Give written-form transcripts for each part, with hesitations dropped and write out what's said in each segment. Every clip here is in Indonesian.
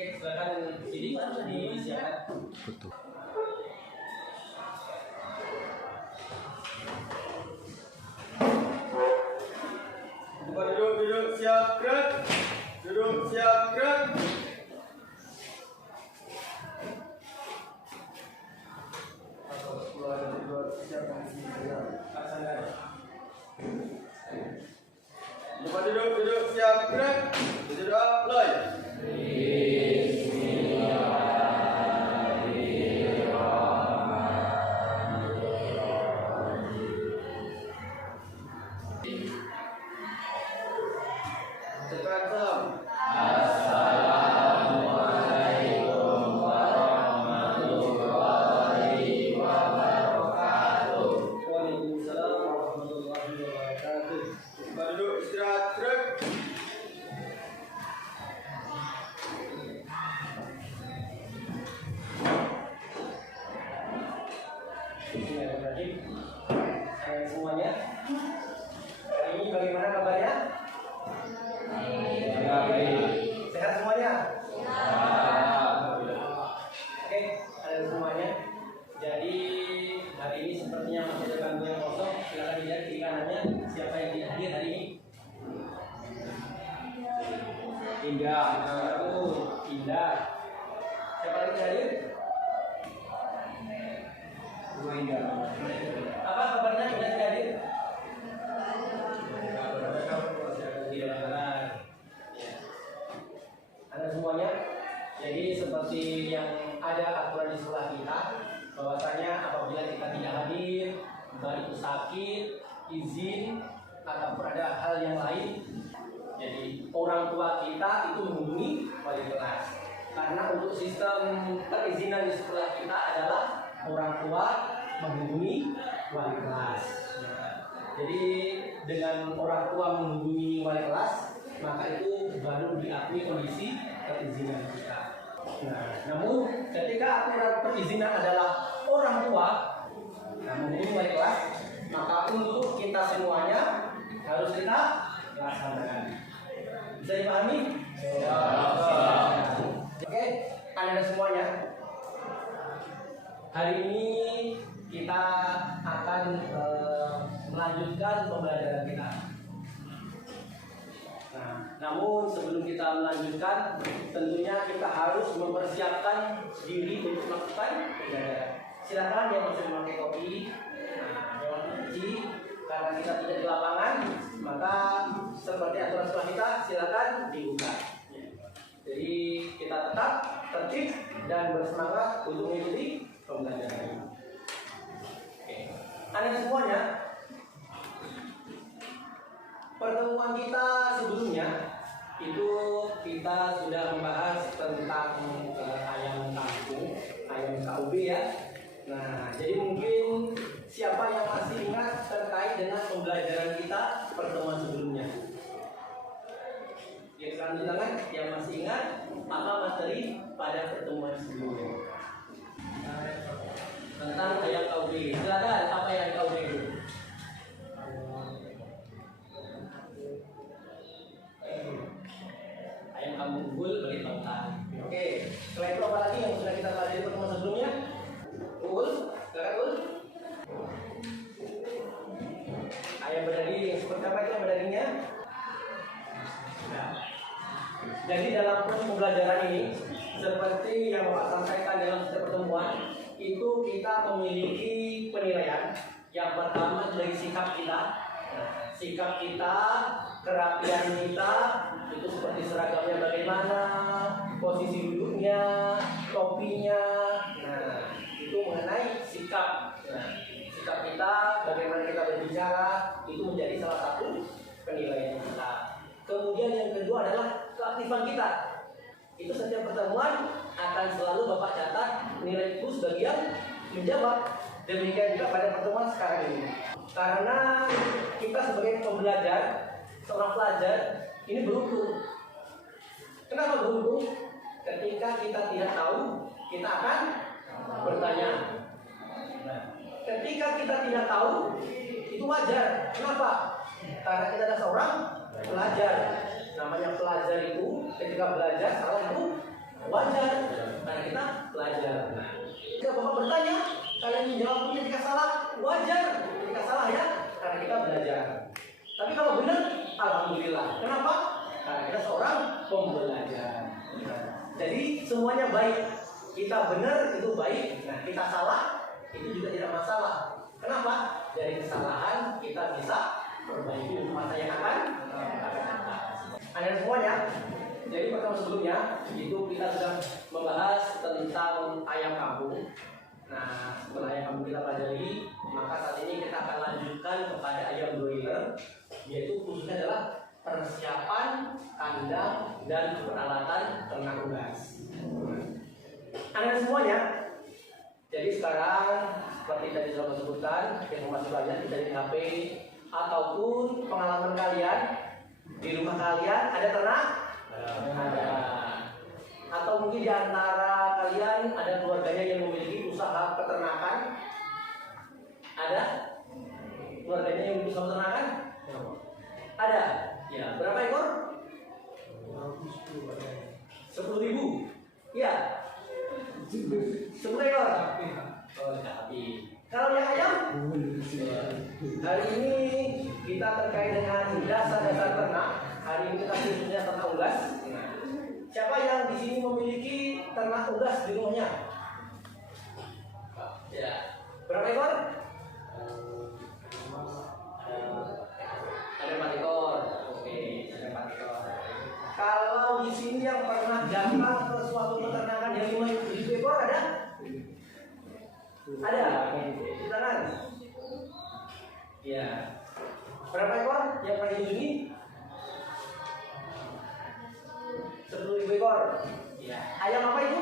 Oke, silakan sidik disiapkan. Betul. Duduk siap gerak. Duduk siap gerak. Duduk siap gerak. Duduk mulai. Semuanya, ini bagaimana kabarnya? Sehat semuanya? Oke, ada semuanya. Jadi hari ini sepertinya masih ada bangku yang kosong. Silakan dilihat di kanannya siapa yang hadir hari ini. Indah, Indah. Siapa lagi hadir? Bu Indah. Apa kabarnya Indah hadir? Anda semuanya, jadi seperti yang ada aturan di sekolah kita, bahwasanya apabila kita tidak hadir, baik itu sakit, izin, ataupun ada hal yang lain, jadi orang tua kita itu menghubungi wali kelas. Karena untuk sistem perizinan di sekolah kita adalah orang tua menghubungi wali kelas. Jadi dengan orang tua menghubungi wali kelas, maka itu baru diakui kondisi perizinan kita. Nah, namun ketika aturan perizinan adalah orang tua menghubungi wali kelas, maka untuk kita semuanya harus kita laksanakan. Bisa dipahami? Ya. Oke, Anda semuanya. Hari ini kita akan melanjutkan pembelajaran kita. Nah, namun sebelum kita melanjutkan, tentunya kita harus mempersiapkan diri untuk melakukan pembelajaran. Silakan yang masih memakai kopi, jangan cuci, karena kita tidak di lapangan, maka seperti aturan sekolah kita, silakan dibuka. Jadi kita tetap tertib dan bersemangat untuk mengikuti pembelajaran. Oke, Anda semuanya. Pertemuan kita sebelumnya itu kita sudah membahas tentang ayam kampung, ayam KUB ya. Nah, jadi mungkin siapa yang masih ingat terkait dengan pembelajaran kita pertemuan sebelumnya? Yang sekarang tangan yang masih ingat apa materi pada pertemuan sebelumnya? Tentang ayam KUB. Silakan, apa yang KUB itu? Ayam kampung unggul bagi tautan. Oke, selain itu apa lagi yang sudah kita pelajari pertemuan sebelumnya? Silakan Ul. Ayam berdaging, seperti apa itu berdagingnya? Nah, jadi dalam proses pembelajaran ini, seperti yang Bapak sampaikan dalam setiap pertemuan, itu kita memiliki penilaian. Yang pertama dari sikap kita. Sikap kita, kerapian kita, itu seperti seragamnya bagaimana, posisi duduknya, topinya. Nah, itu mengenai sikap. Nah, sikap kita, bagaimana kita berbicara, itu menjadi salah satu penilaian kita. Kemudian yang kedua adalah keaktifan kita. Itu setiap pertemuan akan selalu Bapak catat nilai plus bagi yang menjawab. Demikian juga pada pertemuan sekarang ini. Karena kita sebagai pembelajar, seorang pelajar, ini beruntung. Kenapa beruntung? Ketika kita tidak tahu, kita akan bertanya. Nah, ketika kita tidak tahu, itu wajar. Kenapa? Karena kita adalah seorang pelajar. Namanya pelajar itu ketika belajar salah itu Jadi semuanya baik. Kita benar itu baik. Nah, kita salah itu juga tidak masalah. Kenapa? Dari kesalahan kita bisa perbaiki untuk masa yang akan datang. Ada semuanya. Jadi pertemuan sebelumnya itu kita sudah membahas tentang ayam kampung. Nah, setelah ayam kampung kita pelajari, maka saat ini kita akan lanjutkan kepada ayam broiler, yaitu khususnya adalah persiapan kandang dan peralatan ternak unggas. Ada semuanya. Jadi sekarang seperti tadi sudah disebutkan, informasi banyak dari HP ataupun pengalaman kalian di rumah kalian ada ternak? Ada. Atau mungkin di antara kalian ada keluarganya yang memiliki usaha peternakan? Ada? Keluarganya yang memiliki usaha peternakan? Ada. Ya, berapa ekor? 10.000. Iya. 10 ekor. Oh, tapi kalau yang ayam? Hari ini kita terkait dengan dasar-dasar ternak. Hari ini kita khususnya ternak unggas. Siapa yang di sini memiliki ternak unggas di rumahnya? Ya. Berapa ekor? Ada 4 ekor. Oke, ada 4 ekor. Kalau di sini yang pernah datang ke suatu peternakan yang 5.000 ekor ada? Ada? Di tangan? Ya. Berapa ekor yang pernah dikunjungi? 10.000 ekor. Ya. Ayam apa itu?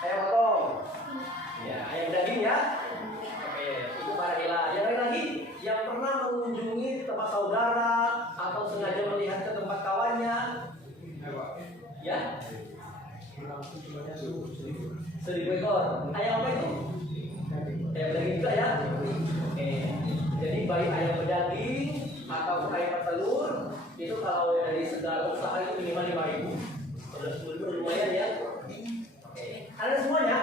Ayam potong. Ya, ayam daging ya. Oke, itu para gila. Yang lain lagi yang pernah mengunjungi tempat saudara atau sengaja melihat ke tempat kawannya? Ya. 1.000 ekor. Ayam apa itu? Ayam daging juga ya. Oke. Jadi baik ayam berdaging atau ayam bertelur itu kalau dari segala usaha itu minimal 5.000. Kalau 10.000 lumayan ya. Oke. Ada semuanya.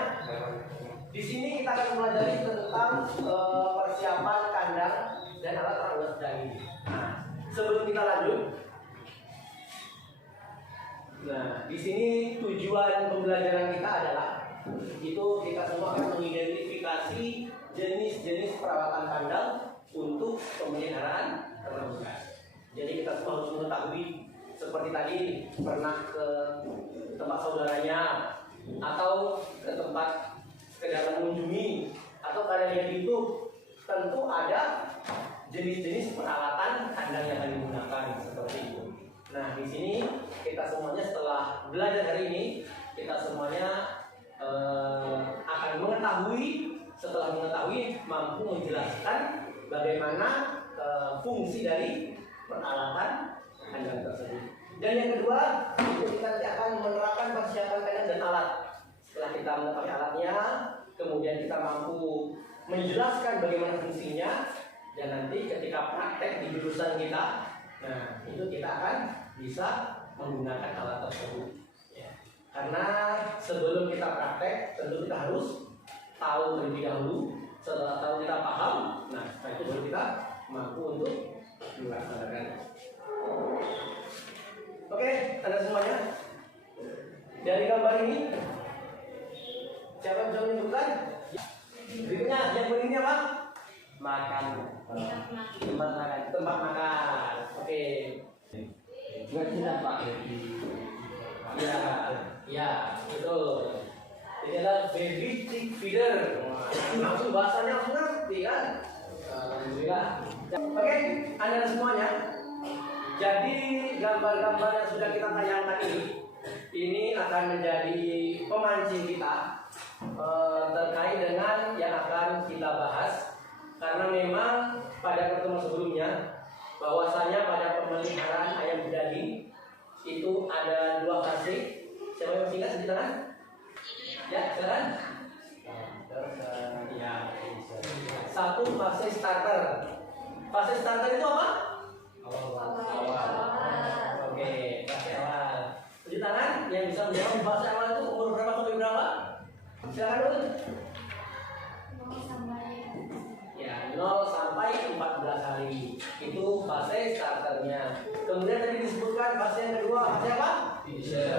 Di sini kita akan mempelajari tentang persiapan kandang dan alat perawat daging. Nah, sebelum kita lanjut, nah di sini tujuan pembelajaran kita adalah itu kita semua akan mengidentifikasi jenis-jenis perawatan kandang untuk pemeliharaan ternak unggas. Jadi kita semua harus mengetahui seperti tadi pernah ke tempat saudaranya atau ke tempat sekedar mengunjungi atau kalian lihat itu tentu ada jenis-jenis peralatan kandang yang akan digunakan seperti itu. Nah di sini kita semuanya setelah belajar hari ini kita semuanya akan mengetahui, setelah mengetahui mampu menjelaskan bagaimana fungsi dari peralatan kandang tersebut. Dan yang kedua itu kita akan menerapkan persiapan kandang dan alat. Setelah kita mengetahui alatnya, kemudian kita mampu menjelaskan bagaimana fungsinya, dan nanti ketika praktek di jurusan kita, nah itu kita akan bisa menggunakan alat tersebut. Ya. Karena sebelum kita praktek, tentu kita harus tahu terlebih dahulu. Setelah tahu kita paham, nah setelah itu baru kita mampu untuk melaksanakan. Oke, ada semuanya. Dari gambar ini, siapa yang bisa menyebutkan? Berikutnya, yang ini apa? Makan. Tempat makan. Tempat makan. Oke. Berarti Pak. Ya, ya, betul. Ini adalah baby chick feeder. Langsung bahasanya langsung ngerti kan? Alhamdulillah. Oke, Anda semuanya. Jadi gambar-gambar yang sudah kita tayangkan ini akan menjadi pemancing kita terkait dengan yang akan kita bahas, karena memang pada pertemuan sebelumnya bahwasanya pada pemeliharaan ayam daging itu ada 2 fase. Siapa yang masih ingat silakan? Ya, silakan. Ya. 1 fase starter. Fase starter itu apa? Awal. Oke, fase awal. Cuci tangan yang bisa menjawab fase awal itu umur berapa sampai berapa? Silakan dulu. 0 sampai 14 hari. Itu fase starternya. Kemudian tadi disebutkan fase yang kedua, fase apa? Finisher.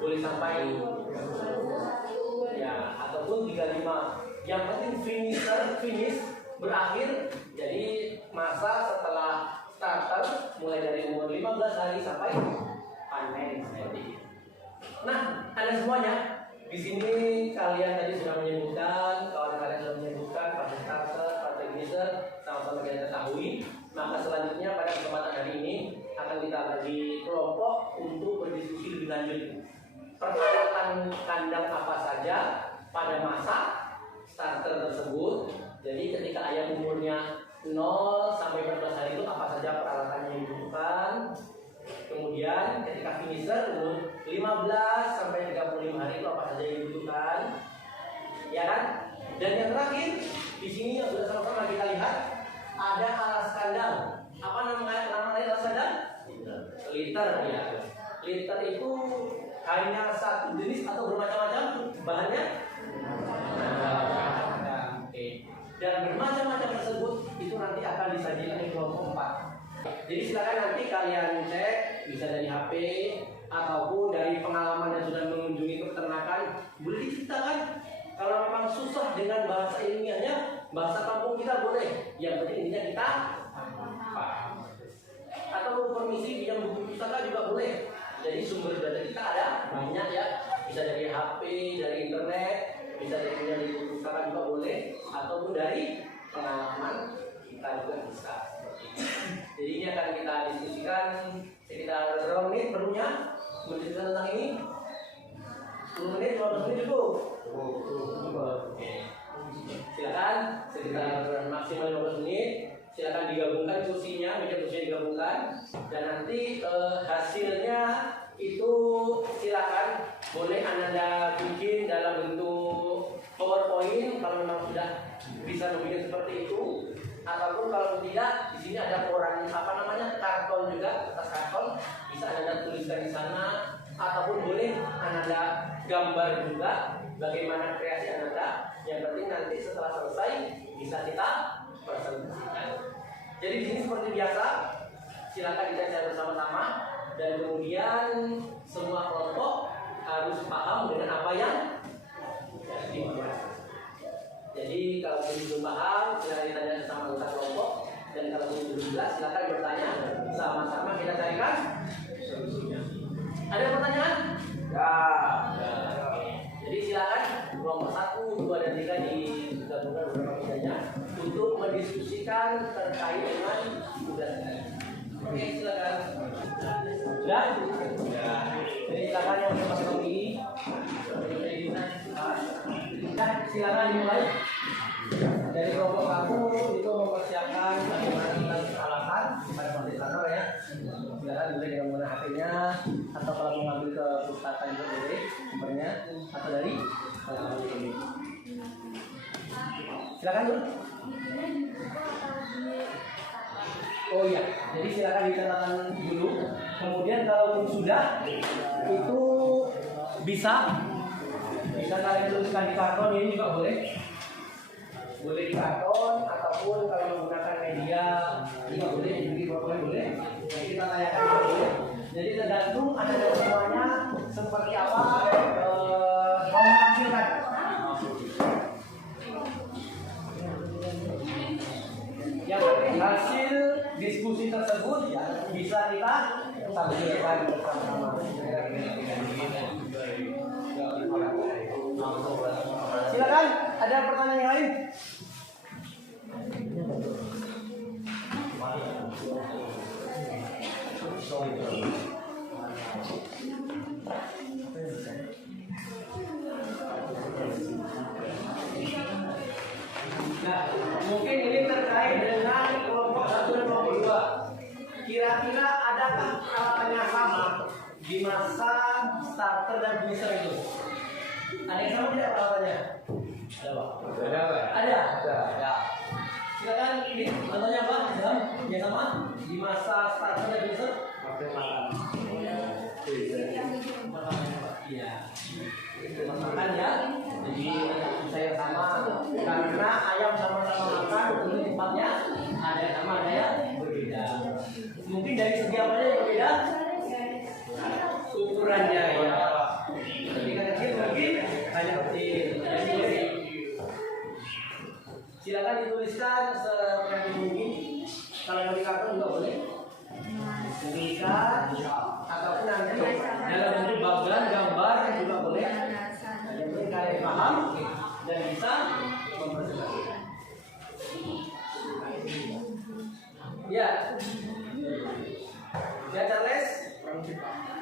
boleh sampai ya ataupun 35. Yang penting finish berakhir. Jadi masa setelah starter mulai dari umur 15 hari sampai panen seperti itu. Nah, ada semuanya. Di sini kalian tadi sudah menyebutkan, kawan kalian sudah menyebutkan fase starter, fase finisher, sama-sama kita ketahui. Maka selanjutnya pada kesempatan hari ini akan kita bagi kelompok untuk berdiskusi lebih lanjut. Peralatan kandang apa saja pada masa starter tersebut. Jadi ketika ayam umurnya 0 sampai 14 hari itu apa saja peralatannya yang dibutuhkan. Kemudian ketika finisher umur 15 sampai 35 hari itu apa saja yang dibutuhkan, ya kan? Dan yang terakhir di sini yang sudah sama-sama kita lihat ada alas kandang. Apa nama alas kandang? Liter ya. Liter itu hanya satu jenis atau bermacam-macam bahannya? Oke. Dan bermacam-macam tersebut itu nanti akan disajikan di kelompok 4. Jadi silakan nanti kalian cek, bisa dari HP ataupun dari pengalaman yang sudah mengunjungi peternakan. Boleh diceritakan kalau memang susah dengan bahasa ilmiahnya, bahasa kampung kita boleh. Yang penting intinya kita paham. Atau permisi pinjam buku pustaka juga boleh. Jadi sumber data kita ada banyak ya, bisa dari HP, dari internet, bisa dari buku pustaka juga boleh, ataupun dari pengalaman kita juga bisa. Jadi ini akan kita diskusikan sekitar berapa menit perlunya menceritakan tentang ini? 10 menit, 15 menit cukup? Oke. Silakan sekitar maksimal 15 menit. Silakan digabungkan kursinya, meja kursinya digabungkan. Dan nanti hasilnya itu silakan boleh Anda bikin dalam bentuk PowerPoint kalau memang sudah bisa membuat seperti itu. Ataupun kalau tidak, di sini ada koran karton juga, kertas karton bisa Anda tuliskan di sana. Ataupun boleh Anda gambar juga bagaimana kreasi Anda. Yang penting nanti setelah selesai bisa kita presentasikan. Jadi di sini seperti biasa, silakan dibaca bersama-sama dan kemudian semua kelompok harus paham dengan apa yang dibahas. Jadi kalau belum paham, silakan ditanya sama anggota kelompok, dan kalau belum jelas, silakan bertanya sama-sama kita carikan solusinya. Ada pertanyaan? Ya. Jadi silakan kelompok 1, 2, dan 3 digabungkan beberapa mejanya untuk mendiskusikan terkait dengan tugas tadi. Oke, silakan. Sudah? Ya. Jadi silakan yang bersama ini. Nah, silakan dimulai. Dari kelompok aku itu mempersiapkan bagaimana tentang peralatan pada fasilitator ya. Silakan boleh dengan menggunakan HP-nya atau kalau mau ngambil ke pustaka juga boleh sumbernya atau dari ini. Silakan dulu. Oh iya, jadi silakan dicatatkan dulu. Kemudian kalau sudah itu bisa kalian tuliskan di karton, ini juga boleh di karton ataupun kalau menggunakan media juga boleh, jadi PowerPoint boleh, jadi kita tanyakan juga boleh. Jadi tergantung Anda semuanya seperti apa mau menghasilkan. Yang penting hasil diskusi tersebut bisa kita tampilkan bersama-sama. Silakan, ada pertanyaan yang lain? Nah, mungkin ini terkait dengan kelompok 1 dan kelompok 2. Kira-kira adakah peralatannya sama di masa starter dan finisher itu? Ada yang sama tidak peralatannya? Ada Pak? Ada. Ya. Silakan ini contohnya apa? Yang sama di masa starter dan finisher? Iya. Makan ya. Jadi saya sama karena ayam sama-sama makan tentu tempatnya ada yang sama ada yang berbeda. Mungkin dari segi apa yang berbeda? Ukurannya ya. dituliskan seperti mungkin. Kalau yang di karton juga boleh. Tulisan ataupun nanti dalam bentuk bagan gambar juga boleh. Yang penting kalian paham dan bisa mempresentasikan. Ya. Ya Charles.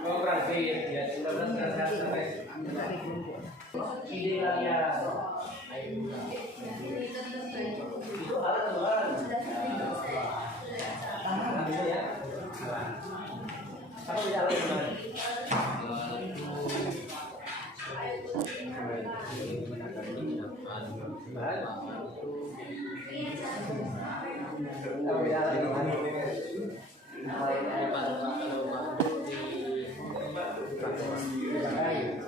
Oh, grafik. Ya, 19 sampai ide kalian. Itu alat tambahan. Tambahan dulu ya. Apa bisa alat tambahan? Apa bisa alat tambahan?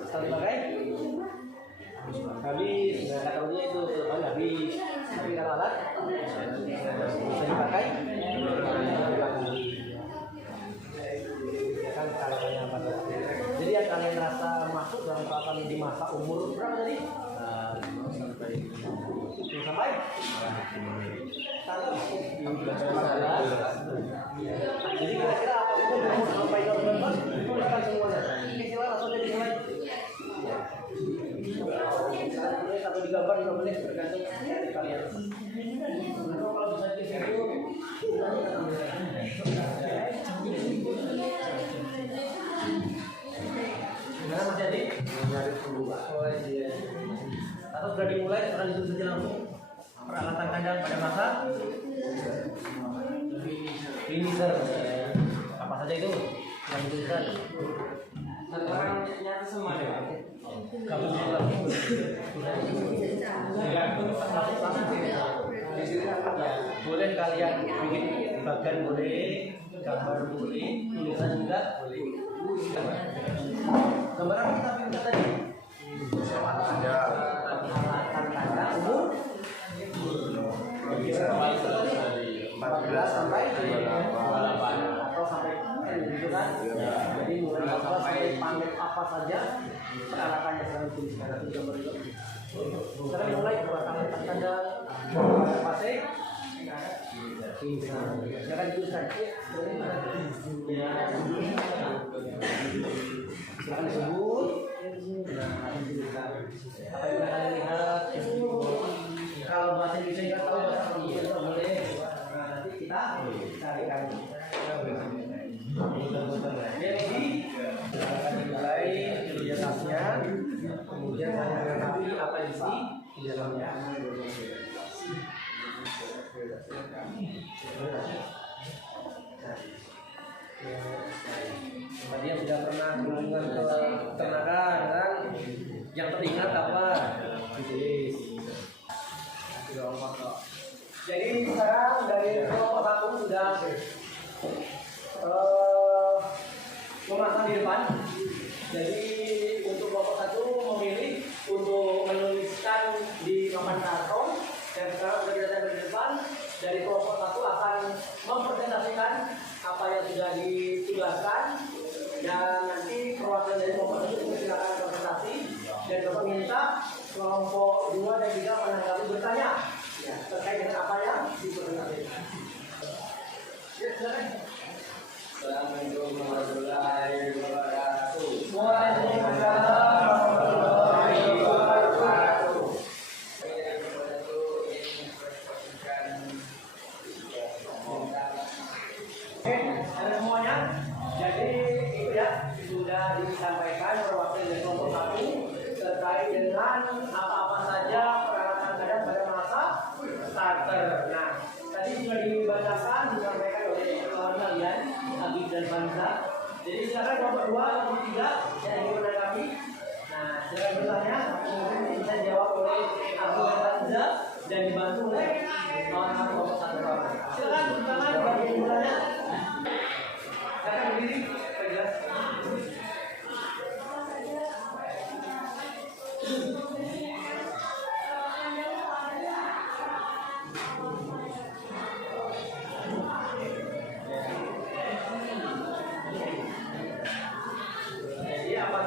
Sekali pakai habis, kata dia itu habis. Tapi kalau alat bisa dipakai. Ya kan kalau yang pada. Jadi yang kalian rasa masuk dalam kalian di masa umur berapa tadi? 5 sampai 14. Jadi kira-kira apa umur sampai 12 tuliskan semuanya. Kira-kira langsung jadi mulai. Atau digambar juga boleh tergantung dari kalian. Kalau bisa di situ gimana Mas Jadi? Oh iya. Atau sudah dimulai, sudah ditulis langsung peralatan kandang pada masa finisher. Apa saja itu yang dituliskan? Sekarang nyata semua deh. Kamu boleh kalian bikin bagan boleh, gambar boleh, tulisan juga boleh. Gambar apa kita pinta tadi? Ada alatan tanda umur 14 sampai 28 atau sampai gitu kan? Jadi mulai sampai pamit apa saja peralatannya sedang dituliskan atau gambar juga. Sekarang mulai buatan tanda pasti. Jangan dituliskan. Silakan disebut. Apa yang kalian lihat? Kalau bahasa Indonesia nggak tahu bahasa Indonesia boleh. Nanti kita carikan. Jadi akan dimulai identitasnya, kemudian saya mengenali apa isi di dalamnya. Tadi yang sudah pernah mendengar peternakan kan, yang teringat apa? Jadi sekarang dari kelompok 1 sudah memasang di depan. Jadi untuk kelompok 1 memilih untuk menuliskan di papan karton, dan sekarang sudah kita tempel di depan. Dari kelompok 1 akan mempresentasikan apa yang sudah ditugaskan, dan nanti perwakilan dari kelompok 1 silakan presentasi, dan Bapak minta kelompok 2 dan 3 menanggapi bertanya ya, terkait dengan apa yang dipresentasikan. Ya, silakan. Assalamualaikum warahmatullahi wabarakatuh. Waalaikumsalam warahmatullahi wabarakatuh. Oke, ada semuanya. Jadi itu ya, sudah disampaikan perwakilan dari kelompok 1 terkait dengan apa-apa saja peralatan kalian pada masa starter. Nah, tadi sudah dibacakan, disampaikan oleh kawan kalian Habib dan Banza. Jadi silakan kelompok 2 atau 3 yang ingin menanggapi. Nah, silakan bertanya, mungkin bisa dijawab oleh Habib dan Banza dan dibantu oleh kawan-kawan kelompok 1. Silakan pertama bagi yang bertanya. Silakan berdiri, jelas. Jadi apa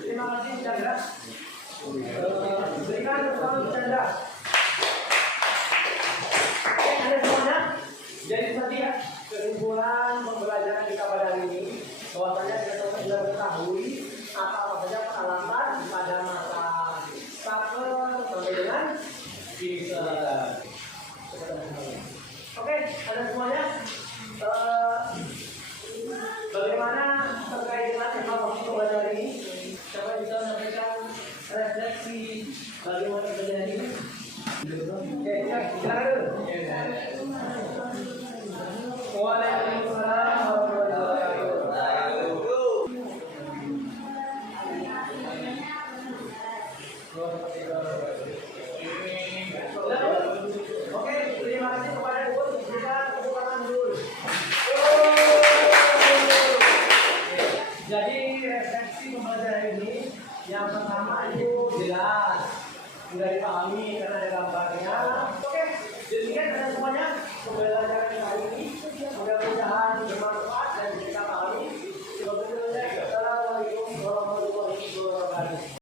Terima kasih Chandra. Berikan tepuk tangan untuk Chandra. Oke, ada semuanya. Jadi tadi ya kesimpulan pembelajaran kita pada hari ini bahwasanya kita sudah mengetahui apa saja peralatan pada masa stapler sampai dengan teaser. Oke, ada semuanya. Bagaimana terkait dengan evaluasi pembelajaran ini? Siapa bisa menyampaikan refleksi bagaimana pembelajaran ini? Oke, silakan dulu. Waalaikumsalam warahmatullahi wabarakatuh. Oke, terima kasih kepada Ibu. Berikan tepuk tangan dulu. Jadi refleksi pembelajaran ini yang pertama itu jelas sudah dipahami karena ada gambarnya. Oke, demikian ada semuanya pembelajaran hari ini. Mudah-mudahan bermanfaat.